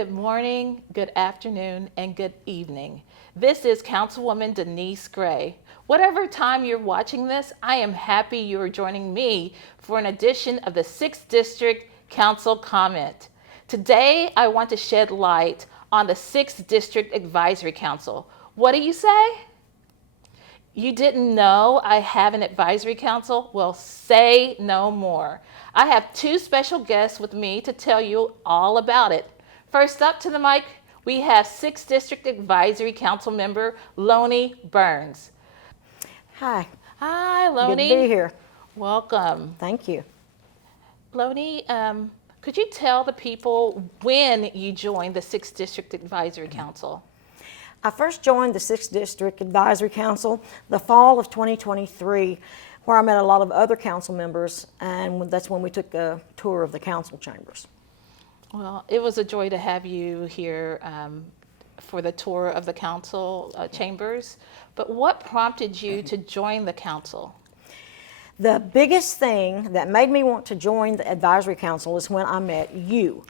Good morning, good afternoon, and good evening. This is Councilwoman Denise Gray. Whatever time you're watching this, I am happy you are joining me for an edition of the 6th District Council Comment. Today, I want to shed light on the 6th District Advisory Council. What do you say? You didn't know I have an advisory council? Well, say no more. I have two special guests with me to tell you all about it. First up to the mic, we have 6th District Advisory Council member Lonnie Burns. Hi. Hi, Lonnie. Good to be here. Welcome. Thank you. Lonnie, could you tell the people when you joined the 6th District Advisory Council? I first joined the 6th District Advisory Council the fall of 2023, where I met a lot of other council members, and that's when we took a tour of the council chambers. Well, it was a joy to have you here for the tour of the council chambers. But what prompted you to join the council? The biggest thing that made me want to join the advisory council is when I met you.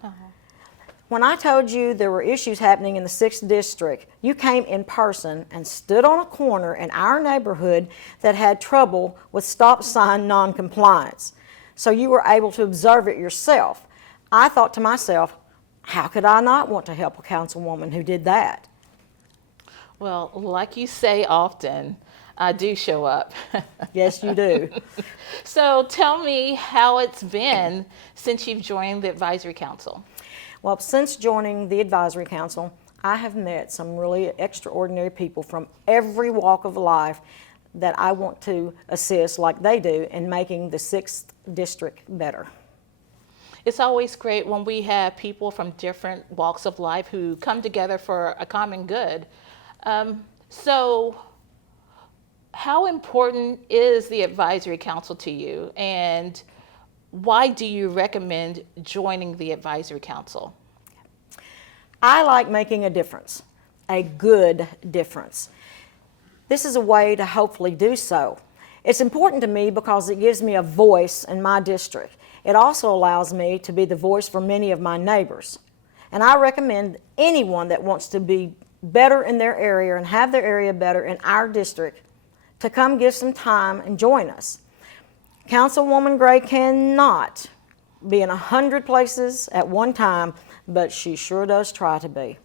When I told you there were issues happening in the 6th District, you came in person and stood on a corner in our neighborhood that had trouble with stop sign non-compliance. So you were able to observe it yourself. I thought to myself, how could I not want to help a councilwoman who did that? Well, like you say often, I do show up. Yes, you do. So tell me how it's been since you've joined the advisory council. Well, since joining the advisory council, I have met some really extraordinary people from every walk of life that I want to assist like they do in making the 6th District better. It's always great when we have people from different walks of life who come together for a common good. So how important is the advisory council to you, and why do you recommend joining the advisory council? I like making a difference, a good difference. This is a way to hopefully do so. It's important to me because it gives me a voice in my district. It also allows me to be the voice for many of my neighbors. And I recommend anyone that wants to be better in their area and have their area better in our district to come give some time and join us. Councilwoman Gray cannot be in 100 places at one time, but she sure does try to be.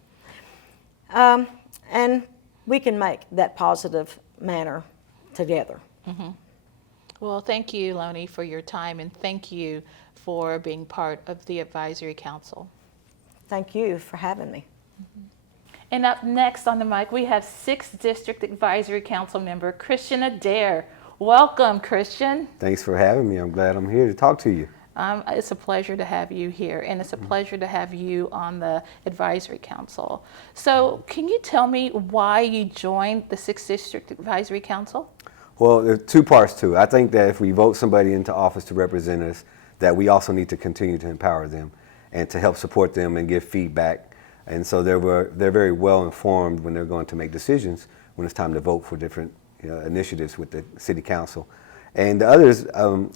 And we can make that positive manner together. Mm-hmm. Well, thank you, Lonnie, for your time, and thank you for being part of the advisory council. Thank you for having me. Mm-hmm. And up next on the mic, we have 6th District Advisory Council member Christian Adair. Welcome, Christian. Thanks for having me. I'm glad I'm here to talk to you. It's a pleasure to have you here, and it's a pleasure to have you on the advisory council. So can you tell me why you joined the 6th District Advisory Council? Well, there are two parts to it. I think that if we vote somebody into office to represent us, that we also need to continue to empower them and to help support them and give feedback. And so they're very well informed when they're going to make decisions when it's time to vote for different initiatives with the city council. And the others,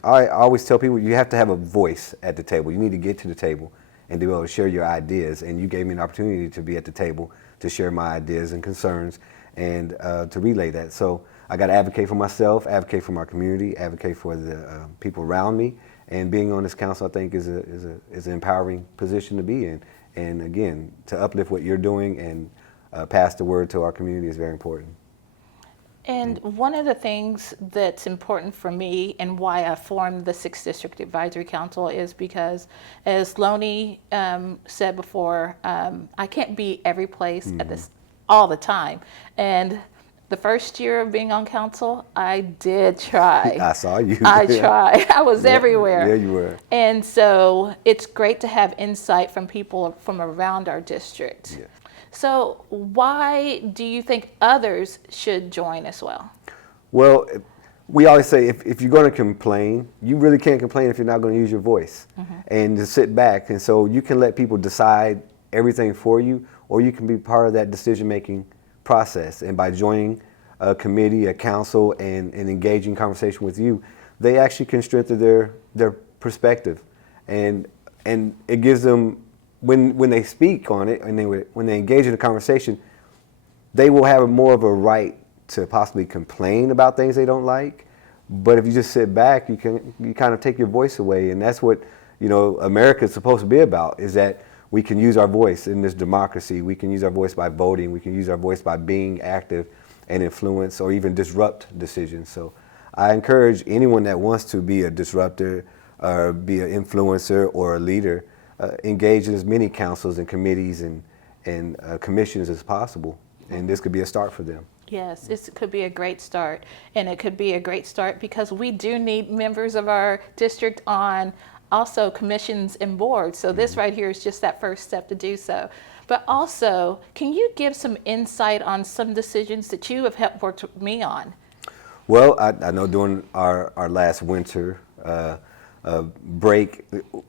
I always tell people you have to have a voice at the table. You need to get to the table and be able to share your ideas. And you gave me an opportunity to be at the table to share my ideas and concerns and to relay that. So I got to advocate for myself, advocate for my community, advocate for the people around me. And being on this council, I think, is an empowering position to be in. And again, to uplift what you're doing and pass the word to our community is very important. And one of the things that's important for me and why I formed the 6th District Advisory Council is because, as Lonnie said before, I can't be every place at this all the time. And the first year of being on council, I did try. I saw you. I tried. I was everywhere. Yeah, you were. And so it's great to have insight from people from around our district. Yeah. So why do you think others should join as well? Well, we always say if you're going to complain, you really can't complain if you're not going to use your voice and just sit back. And so you can let people decide everything for you, or you can be part of that decision-making process. And by joining a committee, a council, and engaging conversation with you, they actually can strengthen their perspective. And it gives them when they speak on it and when they engage in a conversation, they will have more of a right to possibly complain about things they don't like. But if you just sit back, you kind of take your voice away, and that's what America is supposed to be about. Is that we can use our voice in this democracy. We can use our voice by voting. We can use our voice by being active and influence or even disrupt decisions. So I encourage anyone that wants to be a disruptor or be an influencer or a leader, engage in as many councils and committees and commissions as possible. And this could be a start for them. Yes, it could be a great start. And it could be a great start because we do need members of our district on also commissions and boards. So this right here is just that first step to do so. But also, can you give some insight on some decisions that you have helped work with me on? Well, I know during our last winter break,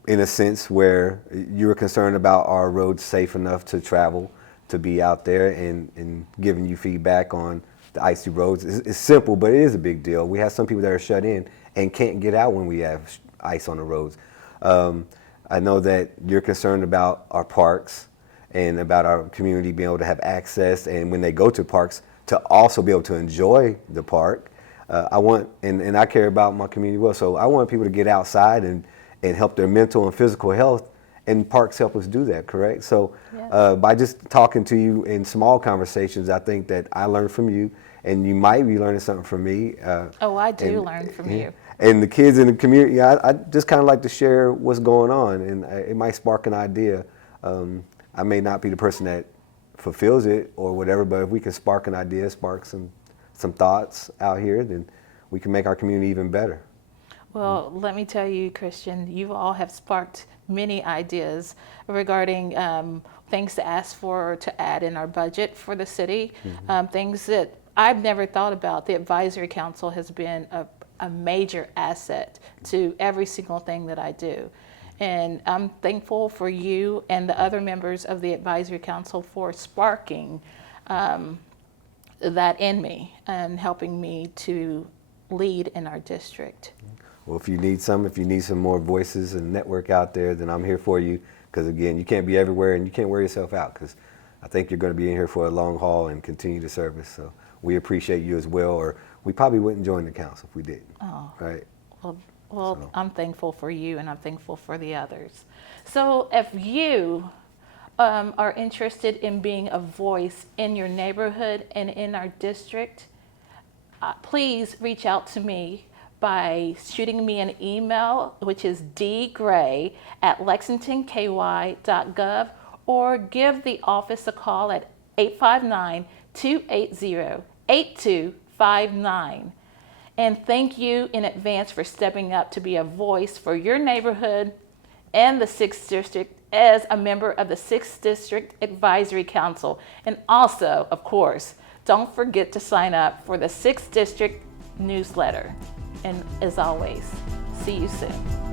in a sense, where you were concerned about our roads safe enough to travel, to be out there and giving you feedback on the icy roads. It's simple, but it is a big deal. We have some people that are shut in and can't get out when we have ice on the roads. I know that you're concerned about our parks and about our community being able to have access, and when they go to parks, to also be able to enjoy the park. I want, and I care about my community well, so I want people to get outside and help their mental and physical health, and parks help us do that, correct? So by just talking to you in small conversations, I think that I learned from you, and you might be learning something from me. I do learn from you. And the kids in the community, I just kind of like to share what's going on, and it might spark an idea. I may not be the person that fulfills it or whatever, but if we can spark an idea, spark some thoughts out here, then we can make our community even better. Well, let me tell you, Christian, you all have sparked many ideas regarding things to ask for or to add in our budget for the city, things that I've never thought about. The advisory council has been a major asset to every single thing that I do. And I'm thankful for you and the other members of the advisory council for sparking that in me and helping me to lead in our district. Well, if you need some more voices and network out there, then I'm here for you. Because again, you can't be everywhere and you can't wear yourself out, because I think you're going to be in here for a long haul and continue to service. So we appreciate you as well, or we probably wouldn't join the council if we didn't. Oh. Right? Well, So. I'm thankful for you and I'm thankful for the others. So if you are interested in being a voice in your neighborhood and in our district, please reach out to me by shooting me an email, which is dgray@lexingtonky.gov, or give the office a call at 859-280-8259. And thank you in advance for stepping up to be a voice for your neighborhood and the 6th District as a member of the 6th District Advisory Council. And also, of course, don't forget to sign up for the 6th District newsletter. And as always, see you soon.